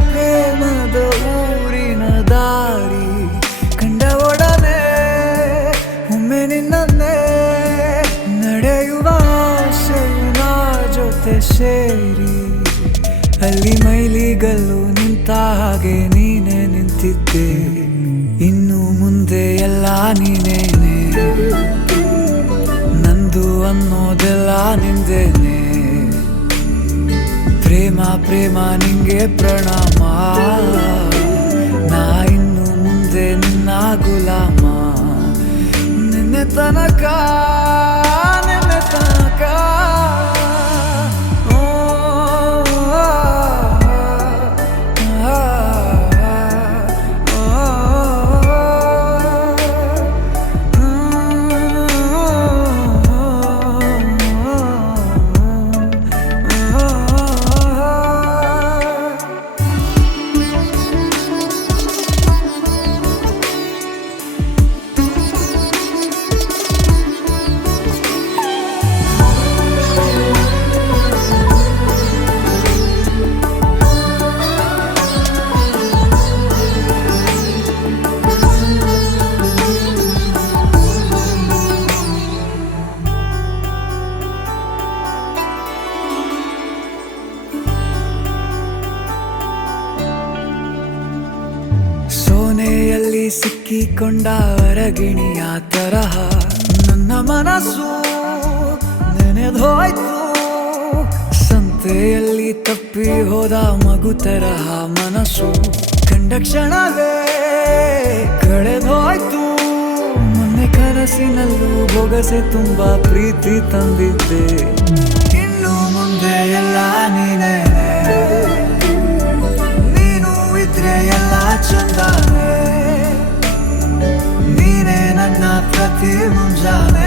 ಪ್ರೇಮದ ಊರಿನ ದಾರಿ ಕಂಡ ಒಡನೆ ಒಮ್ಮೆ ನಿನ್ನೇ ನಡೆಯುವ ಆಸೆಯ ಜೊತೆ ಸೇರಿ ಅಲ್ಲಿ ಮೈಲಿಗಲ್ಲು ನಿಂತ ಹಾಗೆ ನೀನೆ ನಿಂತಿದ್ದೆ. ಇನ್ನು ಮುಂದೆ ಎಲ್ಲ ನೀನೇನೆ, ನಂದು ಅನ್ನೋದೆಲ್ಲ ನಿಂದೇನೆ. ಪ್ರೇಮ ಪ್ರೇಮ ನಿಂಗೆ ಪ್ರಣಾಮ, ನಾ ಇನ್ನು ಮುಂದೆ ನಿನ್ನ ಗುಲಾಮ. ನಿನ್ನೆ ತನಕ ನಿನ್ನೆ ತನಕ ಸೋನೆಯಲ್ಲಿ ಸಿಕ್ಕಿಕೊಂಡ ಅರಗಿಣಿಯ ತರಹ ನನ್ನ ಮನಸ್ಸು ನೆನೆದೋಯ್ತು. ಸಂತೆಯಲ್ಲಿ ತಪ್ಪಿ ಹೋದ ಮಗು ತರಹ ಮನಸ್ಸು ಕಂಡ ಕ್ಷಣವೇ ಕಳೆದೋಯ್ತು. ಮೊನ್ನೆ ಕನಸಿನಲ್ಲೂ ಬೊಗಸೆ ತುಂಬಾ ಪ್ರೀತಿ ತಂದಿದ್ದೆ. ಇನ್ನು ಮುಂದೆ ಎಲ್ಲ ನೀನೇ, ನೀನು ಇದ್ರೆ ಎಲ್ಲ ಚಂದಾನೆ. ನೀನೇ ನನ್ನ ಪ್ರತಿ ಮುಂಜಾನೆ.